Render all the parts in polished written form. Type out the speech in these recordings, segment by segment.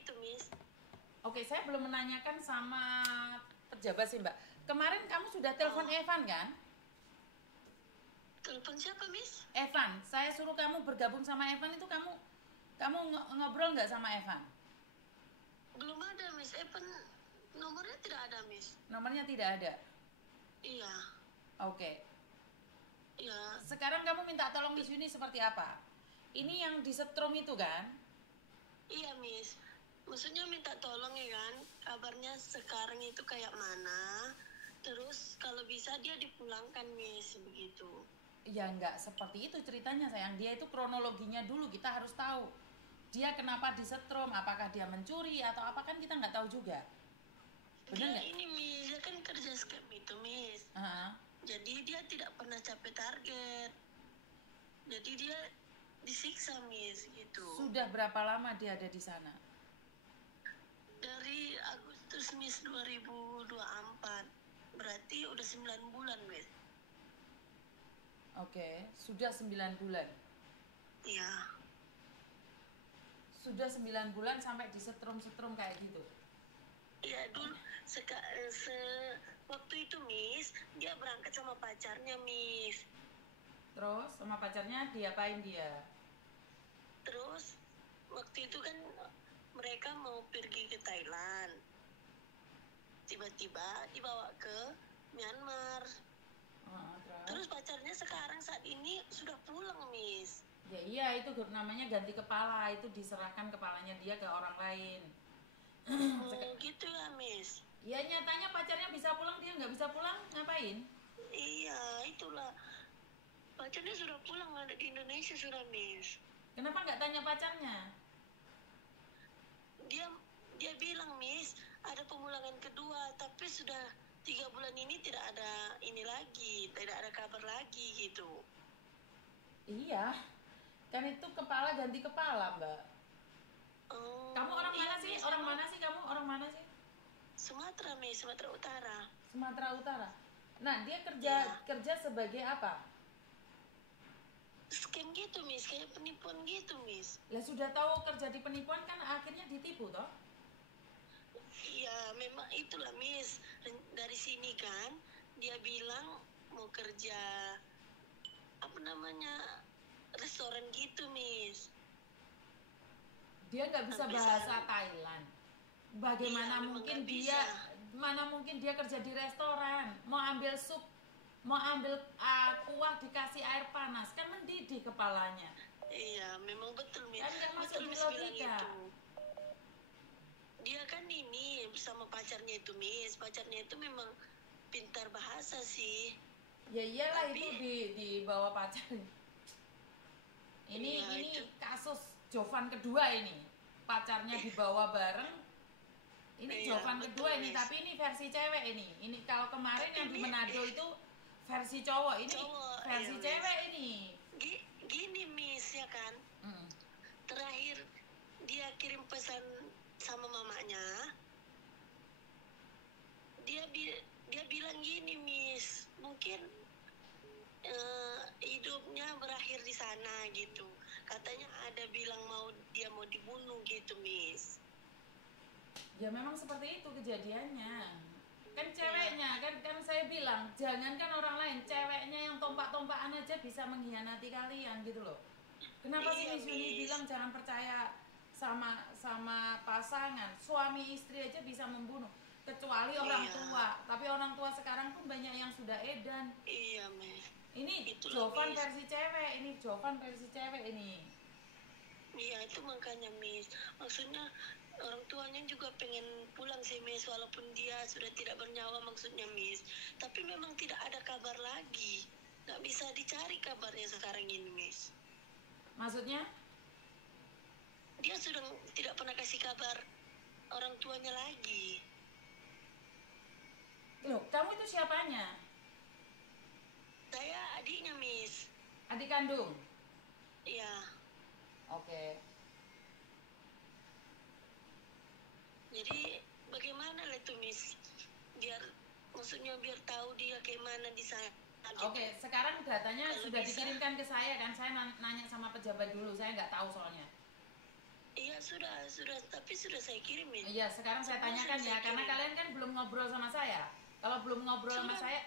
itu, Miss. Oke, saya belum menanyakan sama pejabat sih, Mbak. Kemarin kamu sudah telepon Oh, Evan kan? telepon siapa, Miss? Evan, saya suruh kamu bergabung sama Evan itu kamu ngobrol nggak sama Evan? Belum ada, Miss. Nomornya tidak ada, Miss. Nomornya tidak ada. Iya, Oke. iya, Sekarang kamu minta tolong Miss Yuni seperti apa? Ini yang disetrum itu kan? iya, Miss. Maksudnya minta tolong ya kan, kabarnya sekarang itu kayak mana. Terus kalau bisa dia dipulangkan, Miss, begitu. Ya nggak seperti itu ceritanya sayang. Dia itu kronologinya dulu kita harus tahu. Dia kenapa disetrum? Apakah dia mencuri atau apa kan kita nggak tahu juga. Bener Dia nggak? ini, Miss, dia kan kerja scam itu, Miss. Ah, Jadi dia tidak pernah capai target. Jadi dia disiksa, Miss, gitu. sudah berapa lama dia ada di sana? Dari Agustus, Miss, 2024. Berarti udah 9 bulan, Miss. Oke, sudah 9 bulan. Iya. Sudah 9 bulan sampai disetrum-setrum kayak gitu. Iya, dulu waktu itu, Miss, dia berangkat sama pacarnya, Miss. Terus sama pacarnya diapain dia? Terus waktu itu kan mereka mau pergi ke Thailand. Tiba-tiba dibawa ke Myanmar. Terus? Terus pacarnya sekarang saat ini sudah pulang, Miss. Ya iya itu namanya ganti kepala, itu diserahkan kepalanya dia ke orang lain. Oh, gitu ya, Miss. Ya nyatanya pacarnya bisa pulang, dia nggak bisa pulang, ngapain? Iya, itulah. Pacarnya sudah pulang, ada di Indonesia sudah, Miss. Kenapa nggak tanya pacarnya? Dia dia bilang, Miss, ada pemulangan kedua, tapi sudah 3 bulan ini tidak ada ini lagi, tidak ada kabar lagi gitu. Iya, kan itu kepala ganti kepala, Mbak. Oh, Kamu orang iya, mana sih? Miss, Orang emang mana sih kamu? Orang mana sih? Sumatera, Miss, Sumatera Utara. Sumatera Utara. Nah, dia Iya, kerja sebagai apa? scam gitu, Miss, kayak penipuan gitu, Miss. Lah sudah tahu kerja di penipuan kan akhirnya ditipu toh? Iya, memang itulah, Miss. Dari sini kan dia bilang mau kerja apa namanya restoran gitu, Miss. Dia nggak bisa Sampai bahasa sekarang, Thailand. iya, Bagaimana memang mungkin nggak bisa. mana mungkin dia kerja di restoran, mau ambil sup, mau ambil kuah dikasih air panas, kan mendidih kepalanya. Iya, memang betul, Miss. Kan nggak masuk Betul, di Miss bilang logika. itu. Dia kan ini bersama pacarnya itu, Miss. Pacarnya itu memang pintar bahasa sih. Ya iyalah itu Tapi di bawah pacar. Ini iya ini itu. kasus Jovan kedua ini. Pacarnya dibawa bareng. Ini Iya, Jovan betul, kedua ini, Miss. tapi ini versi cewek ini. Ini kalau kemarin Tapi yang di Manado itu versi cowok, ini cowok, iya, versi Miss. cewek ini. Gini, Miss, ya kan. Mm. Terakhir dia kirim pesan sama mamanya. Dia bilang gini, Miss. Mungkin hidupnya berakhir di sana gitu. Katanya ada bilang dia mau dibunuh gitu, Miss. Ya memang seperti itu kejadiannya. Kan Ya, ceweknya, kan saya bilang, jangankan orang lain, ceweknya yang tompak-tompakan aja bisa mengkhianati kalian gitu loh. Kenapa sih iya, Miss Yuni Miss. bilang jangan percaya sama pasangan, suami istri aja bisa membunuh, kecuali orang Iya, tua. Tapi orang tua sekarang pun banyak yang sudah edan. iya, Miss. Ini Itulah, Jovan Miss. versi cewek, ini Jovan versi cewek ini. Iya, itu makanya, Miss. Maksudnya orang tuanya juga pengen pulang sih, Miss, walaupun dia sudah tidak bernyawa maksudnya, Miss. Tapi memang tidak ada kabar lagi. Nggak bisa dicari kabarnya sekarang ini, Miss. Maksudnya, Dia sudah tidak pernah kasih kabar orang tuanya lagi. loh, kamu itu siapanya? Saya adiknya, Miss. Adik kandung. Iya. Oke. Jadi bagaimana lah itu, Miss? Maksudnya biar tahu dia kayak mana di sana. Oke, sekarang datanya Kalau sudah bisa, dikirimkan ke saya kan? Saya nanya sama pejabat dulu, saya nggak tahu soalnya. iya tapi sudah saya kirimin. Iya, sekarang saya Semua tanyakan sudah ya, saya karena kirim. kalian kan belum ngobrol sama saya. Kalau belum ngobrol sama Sudah. saya,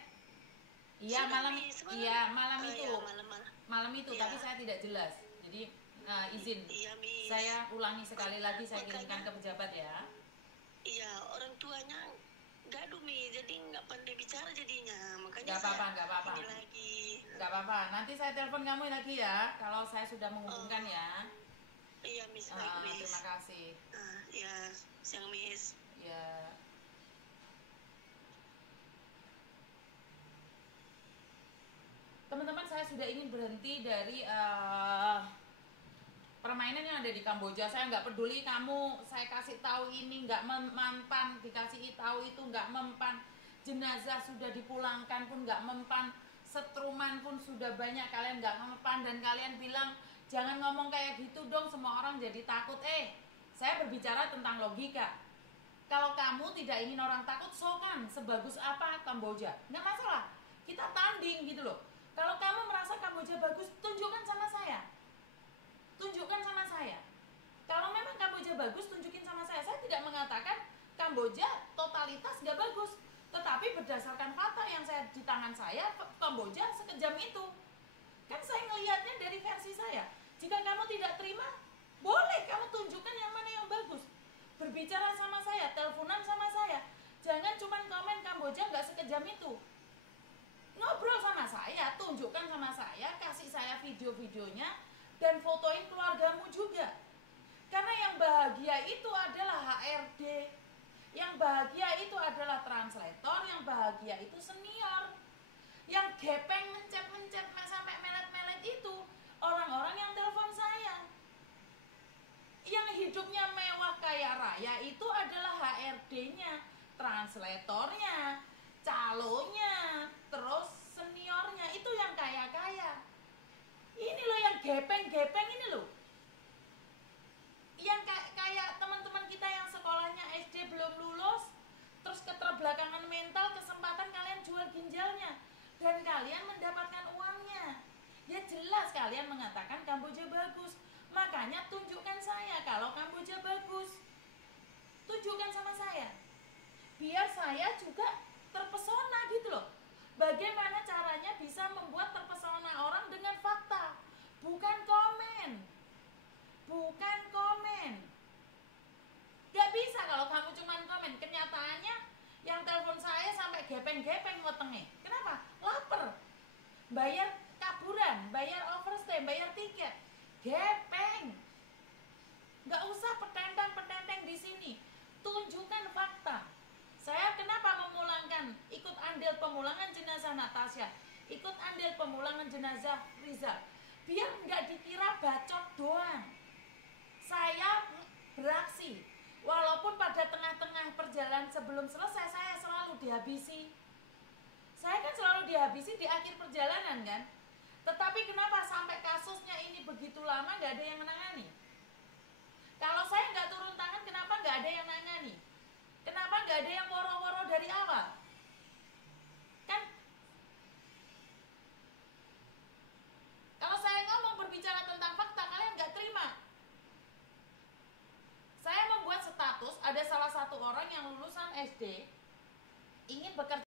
iya Sudah, malam, Miss. iya malam Oh, itu, ya, malam-malam. malam itu, Iya. tapi saya tidak jelas. Jadi izin, Iya, Miss. saya ulangi sekali lagi, saya Makanya- kirimkan ke pejabat ya. Iya, orang tuanya gaduh, Mi, jadi nggak pandai bicara jadinya. Makanya Nggak apa-apa, nggak apa-apa. ini lagi. Nggak apa-apa, nanti saya telepon kamu lagi ya, kalau saya sudah menghubungkan ya. Iya, Miss. Baik, Miss. Terima kasih. Ya, siang, Miss. Ya. Teman-teman, saya sudah ingin berhenti dari permainan yang ada di Kamboja. Saya nggak peduli kamu, saya kasih tahu ini nggak mempan, dikasih tahu itu nggak mempan, jenazah sudah dipulangkan pun nggak mempan, setruman pun sudah banyak, kalian nggak mempan, dan kalian bilang jangan ngomong kayak gitu dong, semua orang jadi takut. Saya berbicara tentang logika. Kalau kamu tidak ingin orang takut, sokan sebagus apa Kamboja, nggak masalah, kita tanding gitu loh. Kalau kamu merasa Kamboja bagus, tunjukkan sama saya. Tunjukkan sama saya. Kalau memang Kamboja bagus, tunjukin sama saya. Saya tidak mengatakan Kamboja totalitas nggak bagus, tetapi berdasarkan fakta yang saya di tangan saya, Kamboja sekejam itu. Kan saya ngelihatnya dari versi saya. Jika kamu tidak terima, boleh kamu tunjukkan yang mana yang bagus. Berbicara sama saya, teleponan sama saya. Jangan cuma komen Kamboja nggak sekejam itu. Ngobrol sama saya, tunjukkan sama saya, kasih saya video-videonya, dan fotoin keluargamu juga. Karena yang bahagia itu adalah HRD, yang bahagia itu adalah translator, yang bahagia itu senior. Yang gepeng mencet-mencet sampai melet-melet itu orang-orang yang telepon saya. Yang hidupnya mewah kaya raya itu adalah HRD-nya, translatornya, calonnya, terus seniornya, itu yang kaya-kaya. Ini loh yang gepeng-gepeng ini loh. Yang kayak teman-teman kita yang sekolahnya SD belum lulus, terus keterbelakangan mental, kesempatan kalian jual ginjalnya dan kalian mendapatkan uangnya. Ya jelas kalian mengatakan Kamboja bagus. Makanya tunjukkan saya kalau Kamboja bagus. Tunjukkan sama saya. Biar saya juga terpesona gitu loh. Bagaimana caranya bisa membuat terpesona orang dengan fakta, bukan komen. Bukan komen. Gak bisa kalau kamu cuma komen. Kenyataannya yang telepon saya sampai gepeng-gepeng wetenge. Kenapa? Laper. Bayar kaburan, bayar overstay, bayar tiket. Gepeng. Gak usah petenteng-petenteng di sini. Tunjukkan fakta. Saya kenapa memulangkan, ikut andil pemulangan jenazah Natasha, ikut andil pemulangan jenazah Rizal, biar nggak dikira bacot doang. Saya beraksi, walaupun pada tengah-tengah perjalanan sebelum selesai saya selalu dihabisi. Saya kan selalu dihabisi di akhir perjalanan kan. Tetapi kenapa sampai kasusnya ini begitu lama nggak ada yang menangani? Kalau saya nggak turun tangan, kenapa nggak ada yang menangani? Kenapa nggak ada yang woro-woro dari awal? Kan kalau saya ngomong berbicara tentang fakta, kalian nggak terima. Saya membuat status, ada salah satu orang yang lulusan SD ingin bekerja